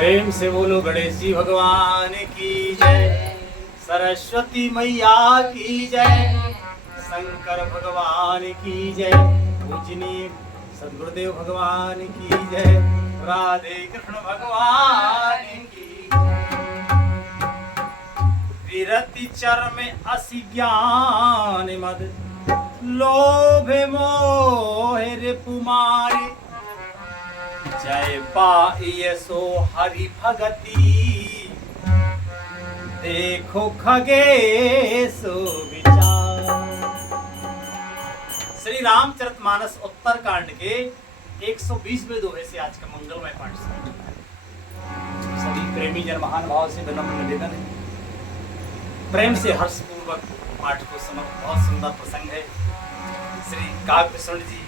प्रेम से बोलो गणेश जी भगवान की जय, सरस्वती मैया की जय, शंकर भगवान की जय, पूजनीय सदगुरुदेव भगवान की जय, राधे कृष्ण भगवान की। विरति चरम असि ज्ञान मद, लोभ मोह रिपुमारे, जय पाइय सो हरि भगति, देखो खगेश विचार। श्री रामचरितमानस उत्तर कांड के 120वें दोहे से आज का मंगलमय पाठ शुरू। सभी प्रेमी जन महान भाव से विनम्र निवेदन है, प्रेम से हर्षपूर्वक पाठ को सुनो। बहुत सुंदर प्रसंग है। श्री काव्यभूषण जी,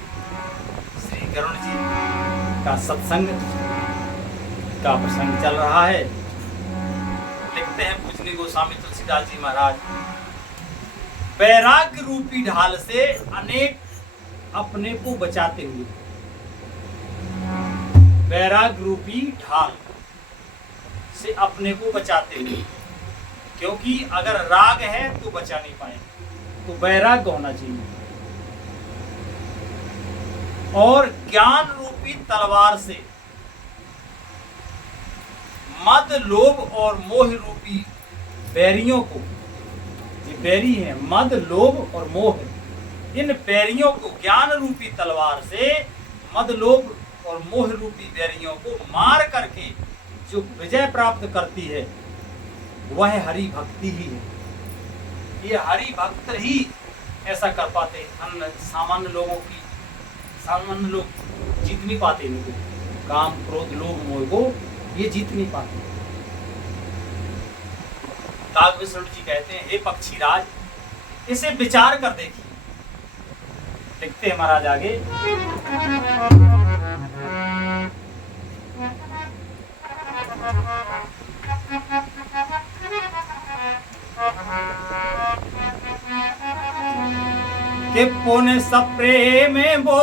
श्री गरुण जी का सत्संग का प्रसंग चल रहा है। लिखते हैं पूजनीय गोस्वामी तुलसीदास जी महाराज, वैराग्य रूपी ढाल से अनेक अपने को बचाते हुए, वैराग्य रूपी ढाल से अपने को बचाते हुए, क्योंकि अगर राग है तो बचा नहीं पाए, तो वैराग्य होना चाहिए। और ज्ञान रूपी तलवार से मद, लोभ और मोह रूपी बैरियों को, ये बैरी है मद, लोभ और मोह, इन बैरियों को ज्ञान रूपी तलवार से मद, लोभ और मोह रूपी बैरियों को मार करके जो विजय प्राप्त करती है वह हरि भक्ति ही है। ये हरि भक्त ही ऐसा कर पाते हैं। सामान्य लोगों की, सामान्य लोग जीत नहीं पाते इनको, काम क्रोध लोभ मोह को ये जीत नहीं पाते। काव्यभूषण जी कहते हैं, हे पक्षीराज, इसे विचार कर देखिए। लिखते हैं महाराज आगे, कि पुन सप्रेम बो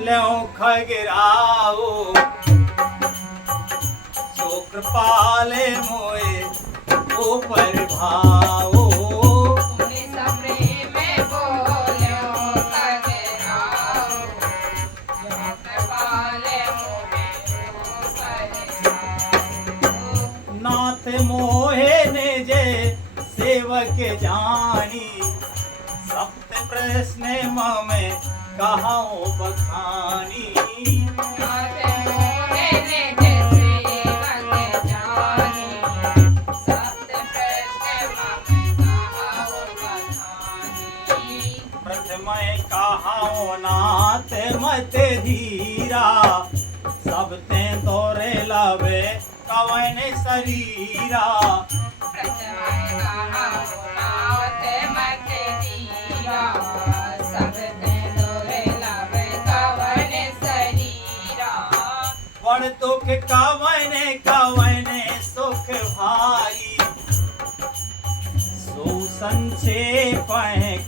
लो खगराओ, जो कृपाले मोए ऊपर भाओ। नाथ मोहे ने जे सेवक जानी, सप्त प्रश्न ममे कहाओ बखानी। प्रथम कहाओ नाथ मत धीरा, सब ते तोरे लवे कवन शरीरा। बड़ दुख कवन कवन सुख भाई, सो संक्षेप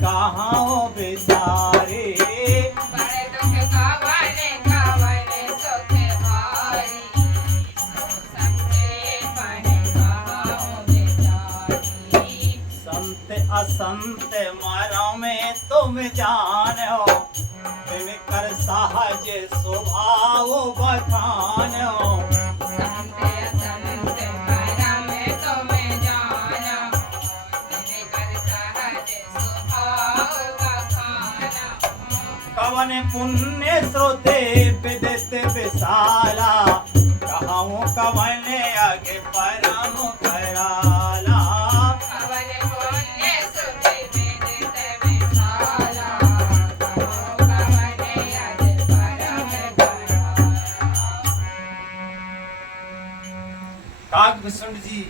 कहाँ विचारे। असंत मरो में तुम जानो, बिन कर सहज स्वभाव बखानो। कवन पुण्य स्रोते विदित विशाला, कहाऊं कवन आगे परम कराला। काव्यभूषण जी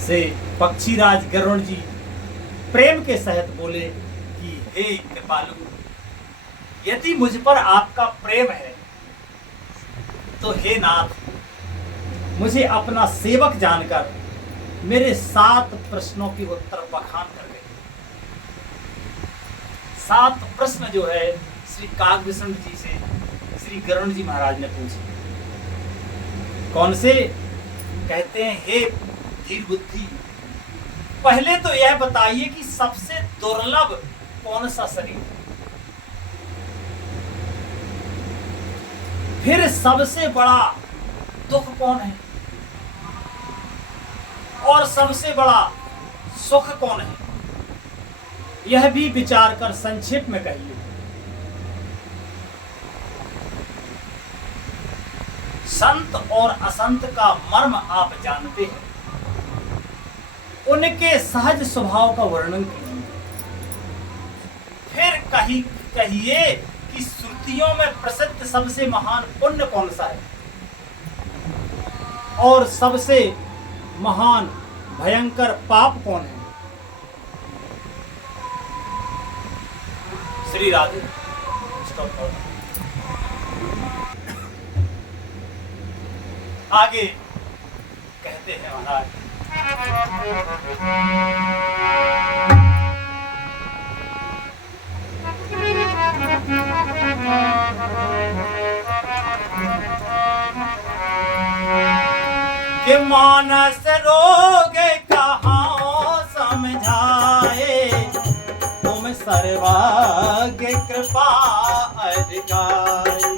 से पक्षीराज गरुण जी प्रेम के सहित बोले कि हे कृपालु, यदि मुझ पर आपका प्रेम है तो हे नाथ, मुझे अपना सेवक जानकर मेरे 7 प्रश्नों के उत्तर बखान कर गए। 7 प्रश्न जो है श्री काव्यभूषण जी से श्री गरुण जी महाराज ने पूछे। कौन से? कहते हैं हे धीर बुद्धि, पहले तो यह बताइए कि सबसे दुर्लभ कौन सा शरीर है, फिर सबसे बड़ा दुख कौन है, और सबसे बड़ा सुख कौन है, यह भी विचार कर संक्षेप में कहिए। संत और असंत का मर्म आप जानते हैं, उनके सहज स्वभाव का वर्णन कीजिए। फिर कहिए कि श्रुतियों में प्रसिद्ध सबसे महान पुण्य कौन सा है, और सबसे महान भयंकर पाप कौन है। श्री राधे। आगे कहते हैं महाराज, कि मानस रोग कहाँ समझाए, तुम सर्वाग्य कृपा अधिकारी।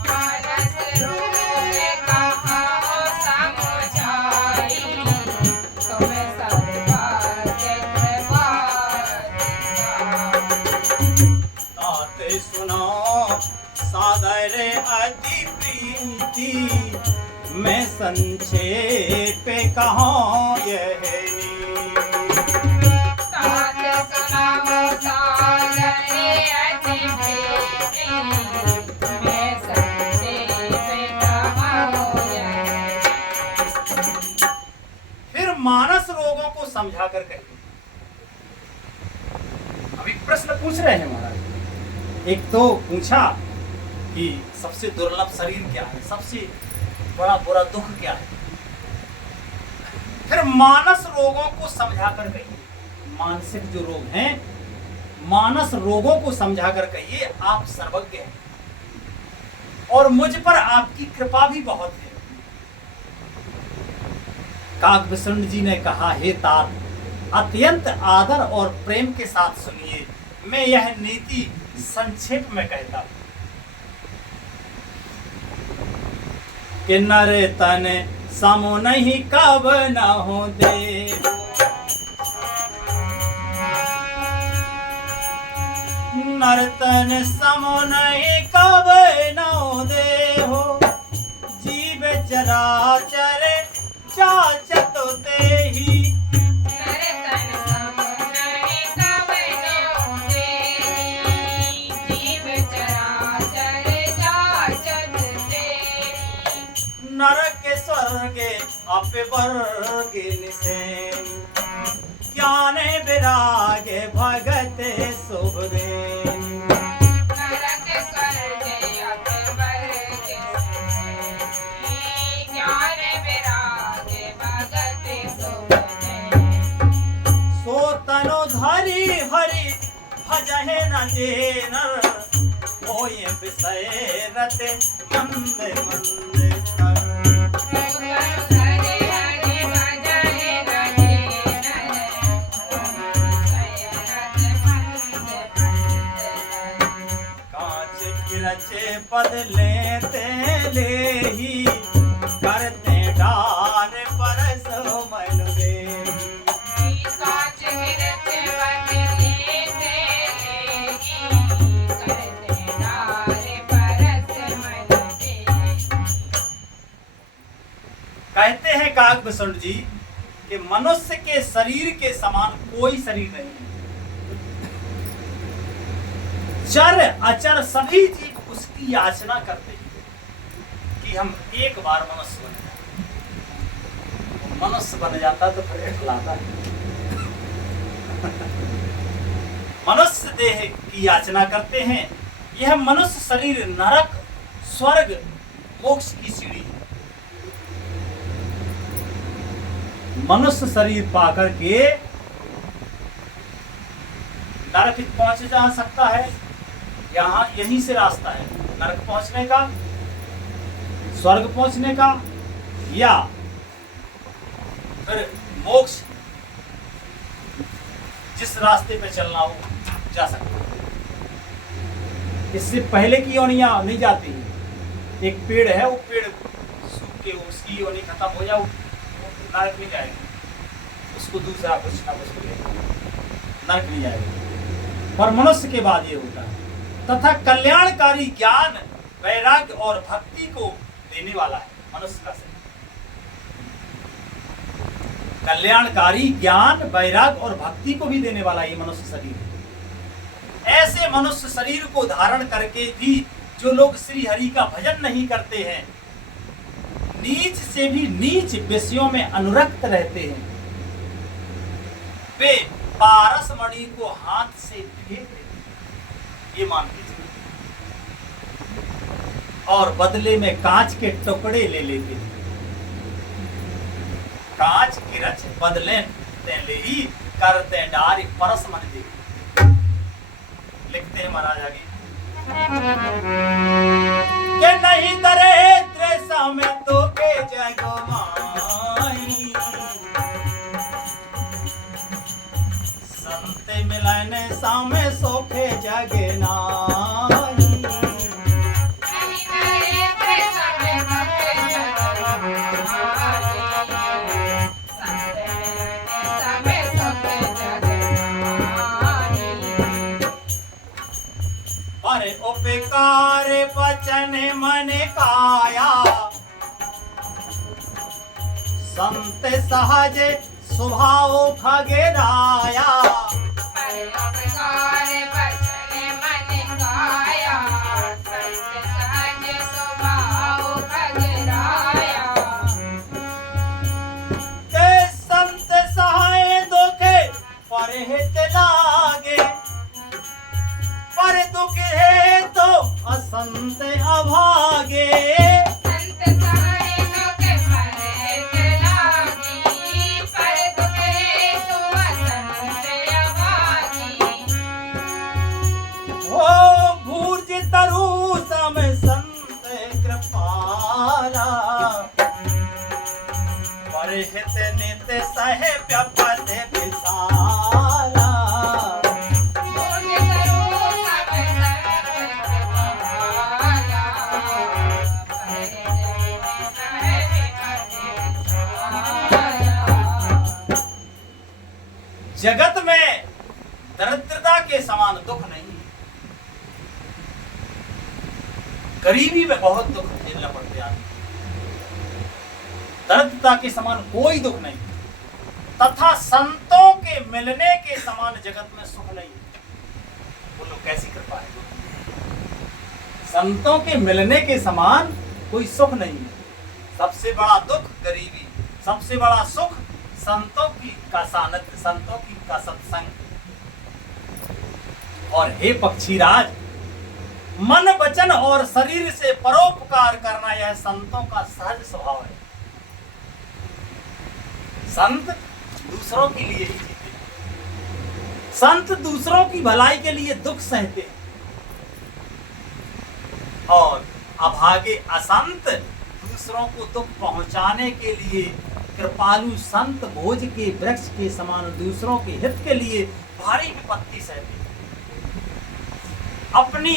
मानस रोग कहाँ समझाए, तुम सर्वाग्य कृपा अधिकारी। ताते सुनो सादर अति प्रीति, मैं संक्षेप कहूँ यह तात सुनाओ सादरे अति प्रीति, मैं संक्षेप कहूँ यह। फिर मानस रोगों को समझा कर कहिए। अभी प्रश्न पूछ रहे हैं महाराज, एक तो पूछा कि सबसे दुर्लभ शरीर क्या है, सबसे बड़ा बुरा दुख क्या है, फिर मानस रोगों को समझा कर कहिए। मानसिक जो रोग हैं, मानस रोगों को समझा कर कहिए आप सर्वज्ञ हैं और मुझ पर आपकी कृपा भी बहुत है। काकभूषण जी ने कहा, हे तात, अत्यंत आदर और प्रेम के साथ सुनिए, मैं यह नीति संक्षेप में कहता हूं कि नर तन समो नहीं कब न हो दे, नर तन समो नहीं कब न हो दे हो, जीव चराचर चाचत ते ही, नर तन समुनहि कब न होते, जीव चराचर चाचत तेहि। नरक स्वर्गे अपवर्गे निसेन, ज्ञान विरागे भगत शुभ देन। नरक स्वर्ग अपवर्ग निसेन, ज्ञान विराग भगत शुभ देन। सो तनो धरि हरि भजहे न जेनर, होय विषय रते मंद मंद कर। हरि हरि भजहि न जेनर, शयनत मंद मंद कर। कांच किरचे पद लेते लेही, करते डार परस मन देही। कांच किरच बदले तेलेगी, करते डार परस मन देहि। कहते हैं काकभूषण जी कि मनुष्य के शरीर के समान कोई शरीर नहीं है। चर अचर सभी जीव उसकी याचना करते हैं कि हम एक बार मनुष्य बने। मनुष्य बन जाता तो फिर इठलाता है। मनुष्य देह की याचना करते हैं। यह मनुष्य शरीर नरक, स्वर्ग, मोक्ष की सीढ़ी है। मनुष्य शरीर पाकर के नरक पहुंच जा सकता है, यहीं से रास्ता है नरक पहुंचने का। स्वर्ग पहुंचने का या फिर मोक्ष, जिस रास्ते पे चलना हो जा सकते हैं। इससे पहले की योनियां नहीं जाती। एक पेड़ है, वो पेड़ सूख के उसकी योनि खत्म हो जाए, वो नरक नहीं जाएगी, उसको दूसरा कुछ ना कुछ मिलेगा, नरक नहीं जाएगा। पर मनुष्य के बाद ये होता है। तथा कल्याणकारी ज्ञान, वैराग्य और भक्ति को देने वाला है मनुष्य का शरीर। कल्याणकारी ज्ञान, वैराग्य और भक्ति को भी देने वाला ये मनुष्य शरीर है। ऐसे मनुष्य शरीर को धारण करके भी जो लोग श्री हरि का भजन नहीं करते हैं, नीच से भी नीच विषयों में अनुरक्त रहते हैं, वे पारस मणि को हाथ से फेंक देते हैं, ये मान लीजिए, और बदले में कांच के टुकड़े ले लेते हैं। कांच की रच बदले ले ही करते डारी परस मन दे। लिखते हैं महाराज आगे के नहीं दरे त्रेसा में तो के जय गो माई, संते मिलाने सामे सोखे जगे नाई। अरे उपकार बचन मन काया, संत सहज स्वभाव खगेराया। अरे उपकार बचन मन काया, संत सहज स्वभाव खगेराया। के संत सहाय दुखे परहित लागे, पर दुख है तो असंत अभागे। संत सहाय दुख परहित लागे, पर दुख है तो असंत अभागे। ओ भूर्ज तरु सम संत कृपाला, परहित नित सह व्यपत विशाला। जगत में दरिद्रता के समान दुख नहीं है। गरीबी में बहुत दुख झेलना पड़ता है, दरिद्रता के समान कोई दुख नहीं, तथा संतों के मिलने के समान जगत में सुख नहीं। बोलो कैसी कृपा है। संतों के मिलने के समान कोई सुख नहीं है। सबसे बड़ा दुख गरीबी, सबसे बड़ा सुख संतों की का सानिध्य, संतों की का सत्संग। और हे पक्षीराज, मन वचन और शरीर से परोपकार करना यह संतों का सहज स्वभाव है। संत दूसरों के लिए ही जीते, संत दूसरों की भलाई के लिए दुख सहते हैं, और अभागे असंत दूसरों को दुख पहुंचाने के लिए कृपालु संत भोज के वृक्ष के समान दूसरों के हित के लिए भारी विपत्ति सहते, अपनी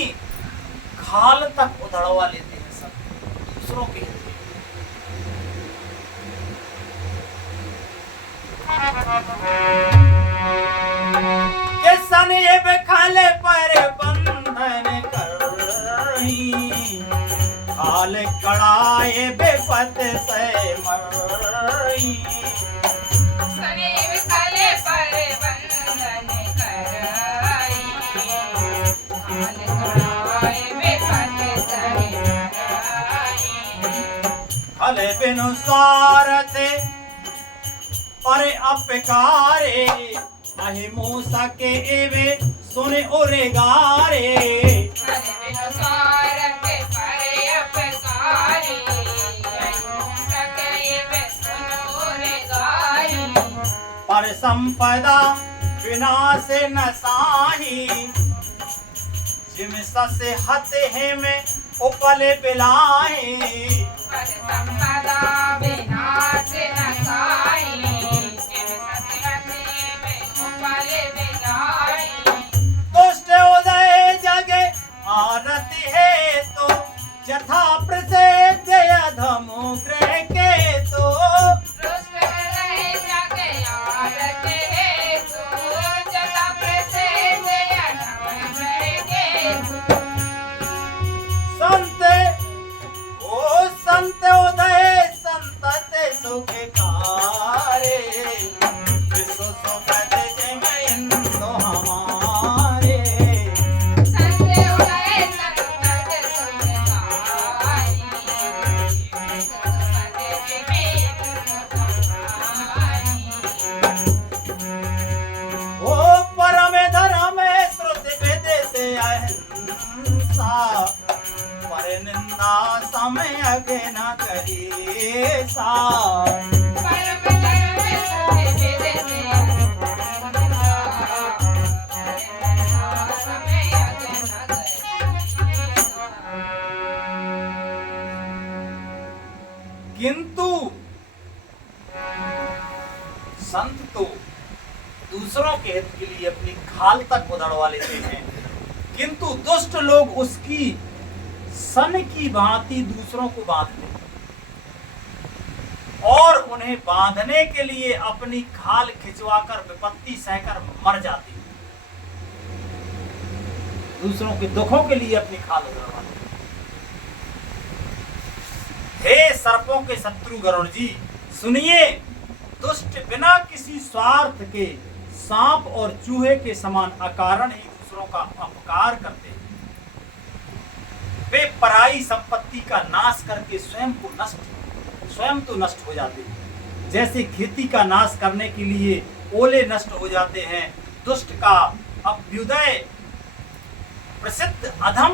खाल तक उधड़वा लेते हैं संत दूसरों के हित के सन ये बेखाले पर बंधन करही, खाल कड़ाए बेपत से मरही। सनेव खाले पर बंधन कराई, खाल कड़ाए बेपत से मराई। खले बिनु स्वार्थ पर अपकारे, अहि मूसा के एवे सुने ओरे गारे। खले बिनु स्वार्थ पर अपकारे, अहि मूसा के एवे सुने ओरे गारे। पर संपदा विनाश न साही, जिम ससे हते हैं में उपले बिलाए। धन संपदा विनाश न साई इन सतरथी में गोपाल बिलाई दुष्ट उदय जगे आरती है तो यथा प्रसिद्ध अधमो ग्रह के तो दुष्ट हृदय जग आरत हेतु जथा प्रसिद्ध अधम हेतु संत ओ संत उदय संतत सुखकारे विश्व सुख जय इंदु हमारे संते उदय संतत सुखकारी सुखपदे में तुम्हारी ओ परम धर्म श्रुति वेद से अहिंसा पर निंदा समय अगे न करी सा परम धर्म सत्य वेद से समय आगे न किंतु संत तो दूसरों के हित के लिए अपनी खाल तक उधड़वा लेते हैं, किंतु दुष्ट लोग उसकी सन की भांति दूसरों को बांधते हैं और उन्हें बांधने के लिए अपनी खाल खिंचवाकर विपत्ति सहकर मर जाती है। दूसरों के दुखों के लिए अपनी खाल उधड़वा लेते हैं। हे सर्पों के शत्रु गरुड़ जी, सुनिए, दुष्ट बिना किसी स्वार्थ के सांप और चूहे के समान अकारण ही दूसरों का अपकार करते हैं। वे पराई संपत्ति का नाश करके स्वयं तो नष्ट हो जाते हैं। जैसे खेती का नाश करने के लिए ओले नष्ट हो जाते हैं, दुष्ट का अभ्युदय प्रसिद्ध अधम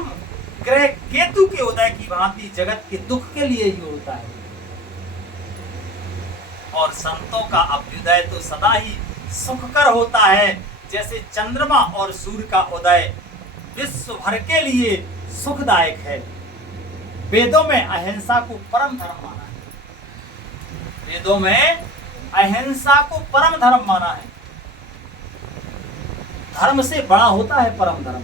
ग्रह केतु के उदय की भांति जगत के दुख के लिए ही होता है। और संतों का अभ्युदय तो सदा ही सुखकर होता है, जैसे चंद्रमा और सूर्य का उदय विश्व भर के लिए सुखदायक है। वेदों में अहिंसा को परम धर्म माना है। वेदों में अहिंसा को परम धर्म माना है। धर्म से बड़ा होता है परम धर्म।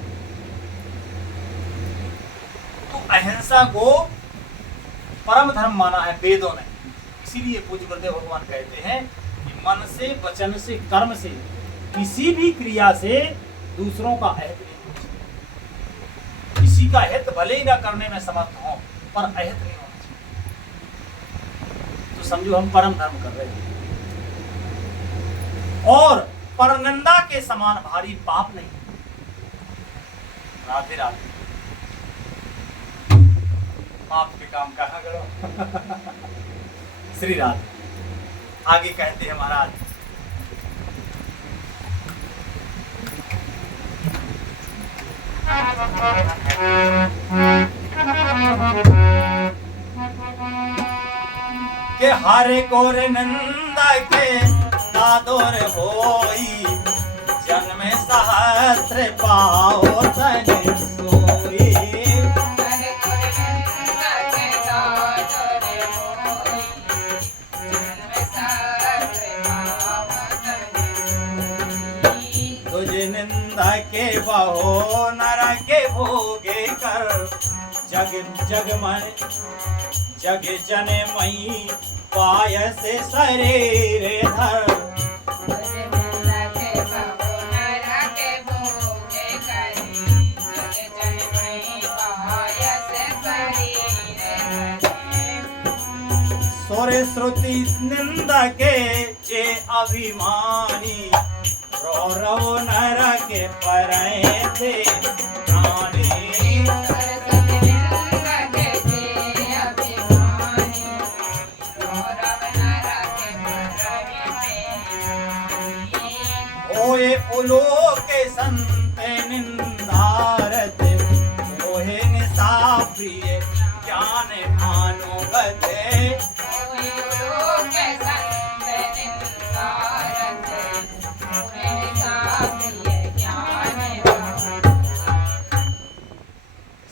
तो अहिंसा को परम धर्म माना है वेदों ने। इसीलिए पूज्य गुरुदेव भगवान कहते हैं कि मन से, वचन से, कर्म से, किसी भी क्रिया से दूसरों का अहित नहीं होना चाहिए। किसी का हित भले ही ना करने में समर्थ हो, पर अहित नहीं होना चाहिए। तो समझो हम परम धर्म कर रहे हैं। और परनिंदा के समान भारी पाप नहीं। राधे राधे। पाप के काम कहाँ करो। श्री राधे। आगे कहते हैं महाराज, के हरे गोर नंदा के दादोर होई, जन्म सहस्त्र पाओ तनि सोई। निंदा के बहो नर के भोगे कर, जग जग मन जग जन मई पाय से शरीर धर। सोरे श्रुति निंदा के जे अभिमानी, रौ नर के परे थे प्राणी। ओए उलो के संत निंदारत, मोहे निशा प्रिय ज्ञान भानुगते।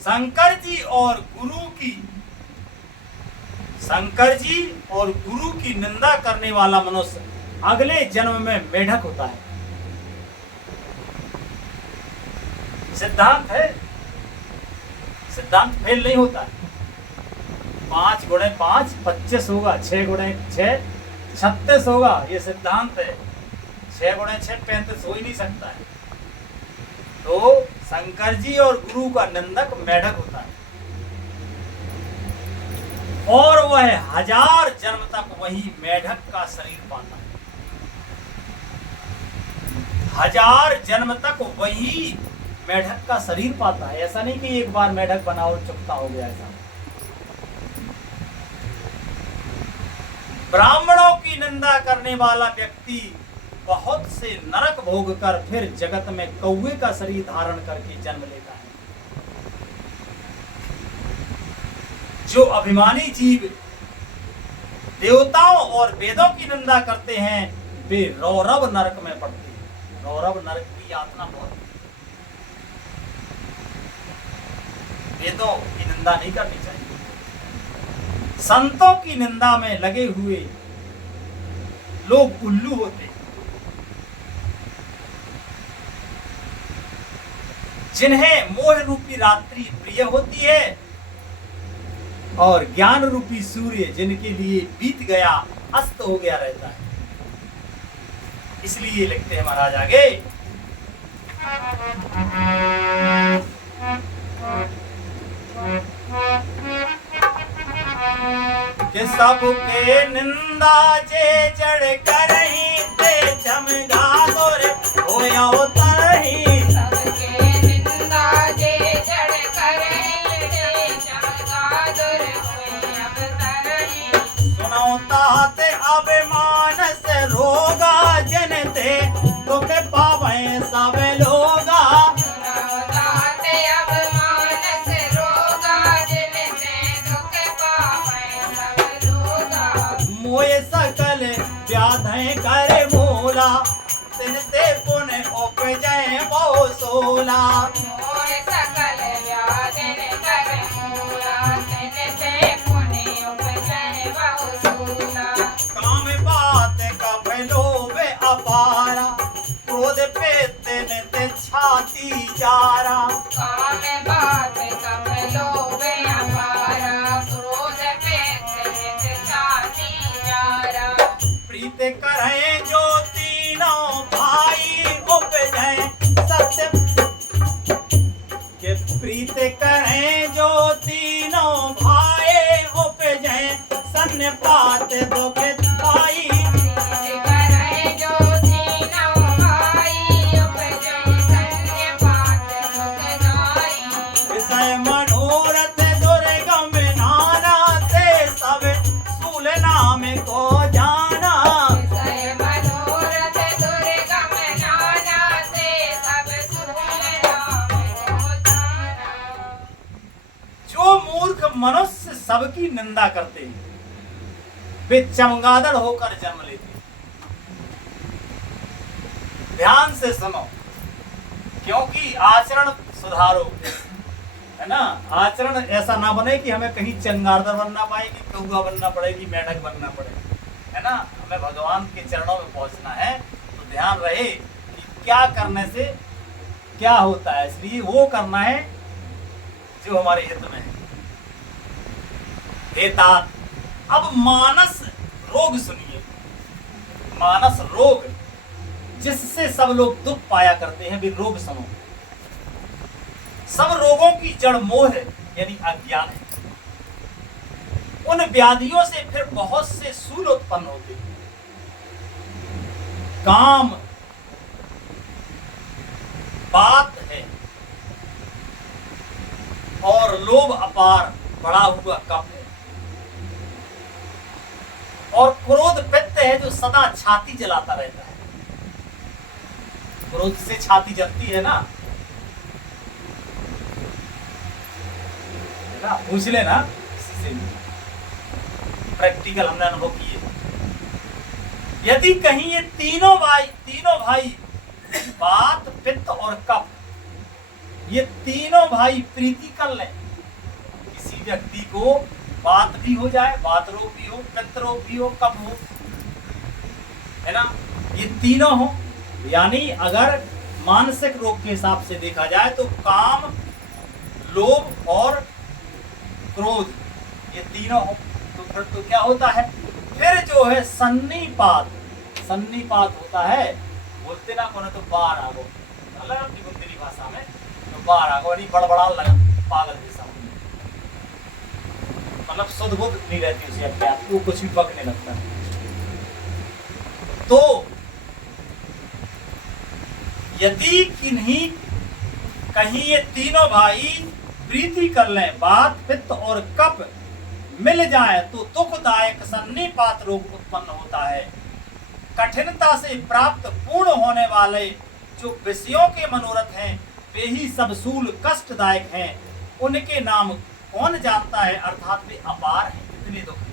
शंकर जी और गुरु की शंकर जी और गुरु की निंदा करने वाला मनुष्य अगले जन्म में मेढक होता है। सिद्धांत है, सिद्धांत फेल नहीं होता है। 5 गुणे 5 25 होगा, 6 गुणे 6 36 होगा, ये सिद्धांत है। 6 गुणे 6 35 हो ही नहीं सकता है। तो शंकर जी और गुरु का निंदक मेढक होता है और वह 1000 जन्म तक वही मेढक का शरीर पाता है। 1000 जन्म तक वही मेढक का शरीर पाता है। ऐसा नहीं कि एक बार मेढक बना और चुकता हो गया। ऐसा ब्राह्मणों की निंदा करने वाला व्यक्ति बहुत से नरक भोग कर फिर जगत में कौवे का शरीर धारण करके जन्म लेता है। जो अभिमानी जीव देवताओं और वेदों की निंदा करते हैं वे रौरव नरक में पड़ते हैं। रौरव नरक की यातना बहुत, वेदों की निंदा नहीं करनी चाहिए। संतों की निंदा में लगे हुए लोग उल्लू होते हैं। जिन्हें मोह रूपी रात्रि प्रिय होती है और ज्ञान रूपी सूर्य जिनके लिए बीत गया, अस्त हो गया रहता है। इसलिए लिखते हैं महाराज आगे, कि सबके निंदा जे जड़ करही ते चमगा गोरे होया उतरही। सबके निंदा जे जड़ करहि ते चमगादुर होय अवतरहि। सुनो ताते अभिमान से रोगा जनते तुके पावे सब लोगा। सुनो ताते अभिमान से रोगा जिनते दुख पावै सब लोगा। मोय सकल व्याधय कर मूला तिनते पुण्य उपजय बहु सोला। मोह सकल व्याधिन कर मूला तिनते पुण्य उपजै बहु सूला। काम बात कब लोभे अपारा क्रोध पे तिनते छाती जारा। काम बात कब लोभे अपारा क्रोध पे तिनत छाती जारा। प्रीत करें जो तीनों भाई उपजय सत्य के प्रीत करें जो तीनों भाई उपजय सन्य पात दुख पाई। प्रीत करहि जो तीनों भाई उपजै सन्य पात दुख दाई। विषय मनोरथ दुर्गम नाना ते सब सूल नाम को जाना। विषय मनोरथ दुर्गम नाना से सब सूल नाम को जाना। जो मूर्ख मनुष्य सबकी निंदा करते हैं वे चमगादड़ होकर जन्म लेते हैं। ध्यान से सुनो, क्योंकि आचरण सुधारो, है ना। आचरण ऐसा ना बने कि हमें कहीं चमगादड़ बनना पाएगी, कौवा बनना पड़ेगी, मेढक बनना पड़ेगा, है ना। हमें भगवान के चरणों में पहुंचना है तो ध्यान रहे कि क्या करने से क्या होता है। इसलिए वो करना है जो हमारे हित में है। हेतात अब मानस रोग सुनिए। मानस रोग जिससे सब लोग दुख पाया करते हैं वे रोग समूह। सब रोगों की जड़ मोह है यानी अज्ञान है। उन व्याधियों से फिर बहुत से सूल उत्पन्न होते हैं। काम बात है और लोभ अपार बढ़ा हुआ कप है और क्रोध पित्त है जो सदा छाती जलाता रहता है। क्रोध से छाती जलती है ना, पूछ लेना किसी से, प्रैक्टिकल हमने अनुभव किए। यदि कहीं ये तीनों भाई बात पित्त और कफ, ये तीनों भाई प्रीति कर लें किसी व्यक्ति को बात भी हो जाए, बात रोग भी हो, पित्त रोग भी हो, कफ हो, है ना, ये तीनों हो। यानी अगर मानसिक रोग के हिसाब से देखा जाए तो काम, लोभ और क्रोध, ये तीनों हो। तो फिर तो क्या होता है, फिर जो है सन्निपात, सन्निपात होता है, बोलते ना कोने तो बाहर आ गो, मतलब अपनी बुंदेली भाषा में तो बाहर आ गो, नहीं बड़बड़ा लगा पागल जैसा, मतलब शुद्ध बुद्ध नहीं रहती उसे अपने आप, वो कुछ भी बकने लगता है। तो यदि किन्हीं कहीं ये तीनों भाई प्रीति कर लें, बात, पित्त और कफ मिल जाए तो दुखदायक सन्निपात रोग उत्पन्न होता है। कठिनता से प्राप्त पूर्ण होने वाले जो विषयों के मनोरथ हैं वे ही सबसूल कष्टदायक हैं। उनके नाम कौन जानता है, अर्थात वे अपार हैं, कितने दुख हैं।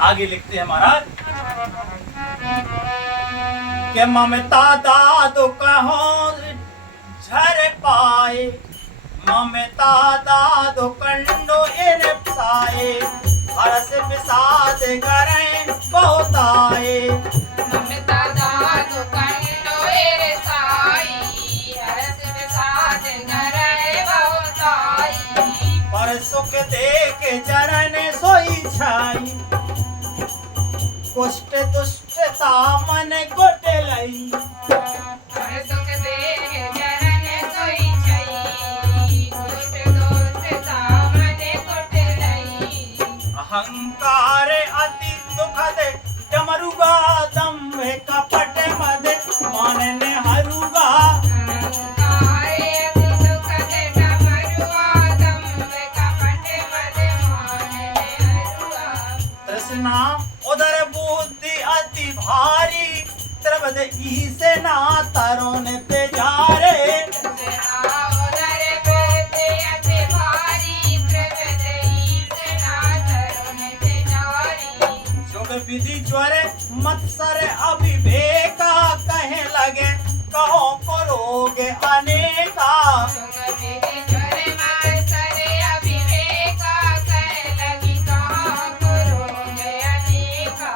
आगे लिखते हैं महाराज कि ममता दादो कहो झर पाए, ममता दादो कंडो इन साए, हरस विषाद करें बहुत आए। ममता दादो कंडो इन साई, हरस विषाद करें बहुत आई। पर सुख दे के चरण सोई छाई, कुष्ठ दुष्टता मन गुट लई। पर सुख दे के चरण सोई छई, दुष्ट दुष्टता मन गुट लई। अहंकार अति दुखद डमरुगा, दम्भ कपट मद मानने हरुगा। अहंकारे अति दुखद डमरुआ, दम्भ कपट मद मानने हरुआ। तृष्णा उदर बुद्धि अति भारी, त्रिवद ईसे ना तरुण पे जारे। तृष्णा उदर बुद्धि अति भारी, त्रिविध ईसना तरुण तिजारी। जुग विधि ज्वर मत्सर अविवेका, कहे लगे कहो को रोग अनेका। जुग विधि ज्वर मत्सर अविवेका, कहे लगी कहाँ को रोग अनेका।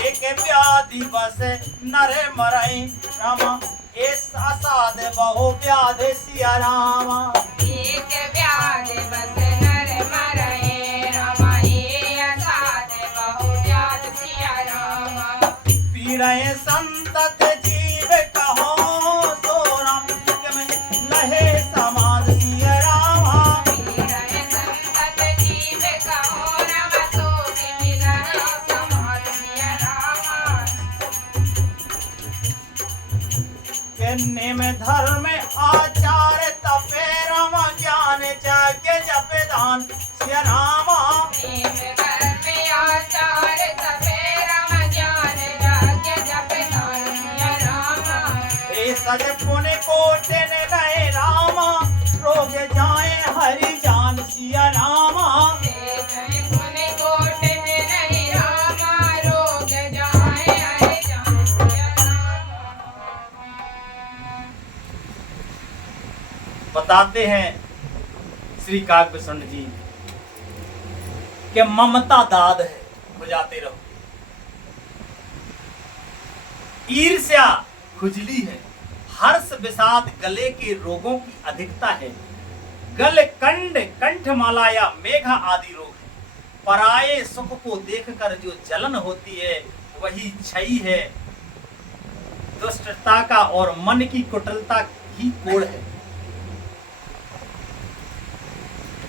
एक व्याधि बस नरे मरई, रामा इस असाध बहु व्याधि सिया रामा। एक व्याध बस नर मरए, रामा ये असाध बहु व्याध सिया रामा। पीड़े संतत जीव कहो, सो राम में लहे समाध सिया रामा। पीड़य संतत जीव कहो, राम सो मिलन समाध सिया रामा। कहने में धर्म आचार तपे, राम ज्ञान जाग्य जप दान सिया रामा। नेम कर्म आचार तपे, राम ज्ञान जाग्य जप दान सिया रामा। सज पुण्य कोटिन गए रामा, रोग जाए हरि जान सिया रामा। गुण कोट में नहीं रामा, रोग जाए हरि जान सिया रामा। बताते हैं श्री काव्यसुंड जी कि ममता दाद है, बुझाते रहो। ईर्ष्या खुजली है, हर्ष विषाद गले के रोगों की अधिकता है। गल कंड कंठमाला या मेघा आदि रोग है। पराये सुख को देखकर जो जलन होती है वही क्षयी है। दुष्टता का और मन की कुटिलता ही कोढ़ है।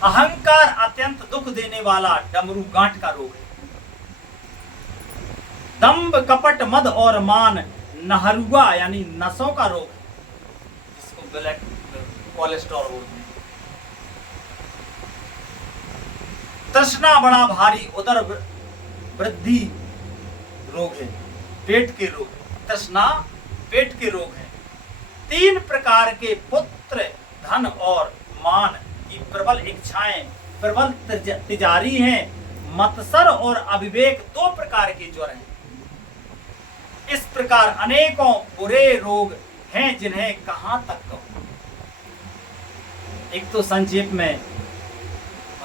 अहंकार अत्यंत दुख देने वाला डमरू गांठ का रोग है। दंभ कपट मद और मान नहरुआ यानी नसों का रोग है, जिसको ब्लैक कोलेस्ट्रॉल बोलते हैं। तृष्णा बड़ा भारी उदर वृद्धि रोग है, पेट के रोग। तृष्णा पेट के रोग है। 3 प्रकार के पुत्र धन और मान की प्रबल इच्छाएं प्रबल तिजारी हैं। मत्सर और अविवेक 2 प्रकार के ज्वर हैं। इस प्रकार अनेकों बुरे रोग हैं जिन्हें कहां तक कहूं। एक तो संक्षेप में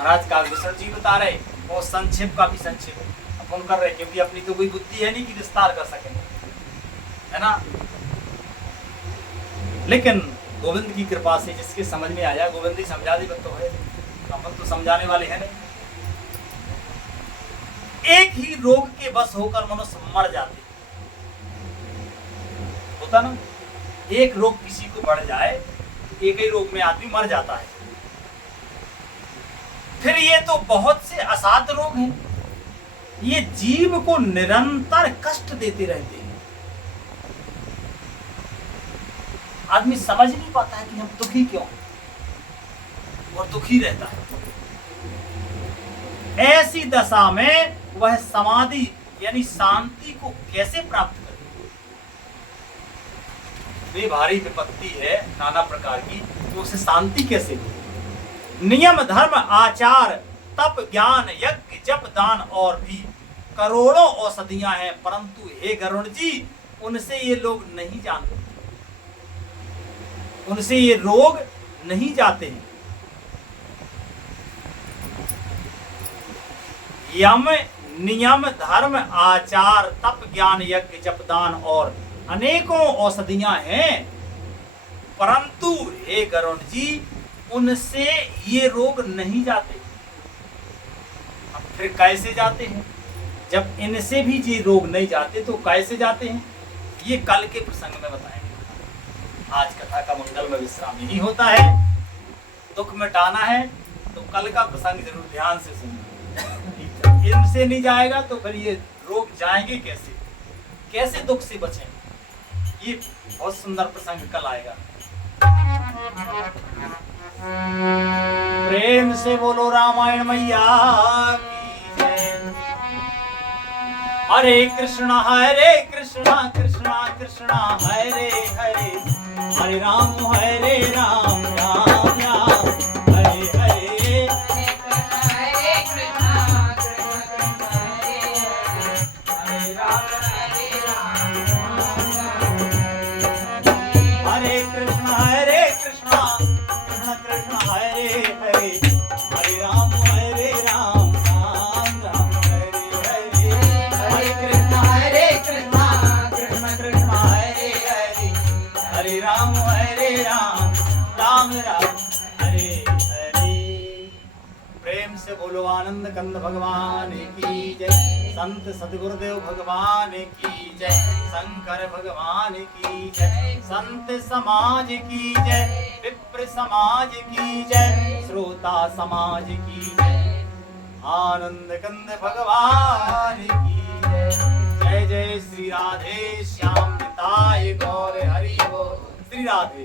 महाराज कागभूषण जी बता रहे, बहुत संक्षेप का भी संक्षेप अपन कर रहे, क्योंकि अपनी तो कोई बुद्धि है नहीं कि विस्तार कर सके, है ना। लेकिन गोविंद की कृपा से जिसके समझ में आया, गोविंद ही समझा दे तो है, अपन तो समझाने वाले हैं नहीं। एक ही रोग के बस होकर मनुष्य मर जाते, होता ना, एक रोग किसी को बढ़ जाए, एक ही रोग में आदमी मर जाता है। फिर ये तो बहुत से असाध्य रोग हैं, ये जीव को निरंतर कष्ट देते रहते हैं। आदमी समझ नहीं पाता है कि हम दुखी क्यों, और दुखी रहता है। ऐसी दशा में वह समाधि यानी शांति को कैसे प्राप्त करे। वे भारी विपत्ति है नाना प्रकार की, तो उसे शांति कैसे हो। नियम धर्म आचार तप ज्ञान यज्ञ जप दान और भी करोड़ों औषधियां हैं, परंतु हे गरुड़ जी उनसे ये लोग नहीं जानते, उनसे ये रोग नहीं जाते हैं। यम नियम धर्म आचार तप ज्ञान यज्ञ जप दान और अनेकों औषधियां हैं, परंतु हे गरुड़ जी उनसे ये रोग नहीं जाते। अब फिर कैसे जाते हैं? जब इनसे भी ये रोग नहीं जाते तो कैसे जाते हैं, ये कल के प्रसंग में बताएंगे। आज कथा का मंगल में विश्राम यही होता है। दुख मिटाना है तो कल का प्रसंग जरूर ध्यान से सुनना। इनसे नहीं जाएगा तो फिर ये रोग जाएंगे कैसे, कैसे दुख से बचें, ये बहुत सुंदर प्रसंग कल आएगा। प्रेम से बोलो रामायण मैया की जय। हरे कृष्णा कृष्णा कृष्णा हरे हरे, हरे राम राम राम हरे हरे। हरे कृष्णा कृष्णा हरे हरे, हरे राम हरे कृष्णा कृष्णा कृष्णा हरे हरे, हरे राम राम राम हरे हरे। हरे कृष्णा कृष्णा कृष्णा हरे हरे, हरे राम राम राम हरे हरे। प्रेम से बोलो आनंद कंद भगवान की जय, संत सदगुरुदेव भगवान की जय, शंकर भगवान की जय, संत समाज की जय, विप्र समाज की जय, श्रोता समाज की जय, आनंद कंद भगवान की जय। जय जय श्री राधे श्याम निताय गौर हरि बोल। श्री राधे।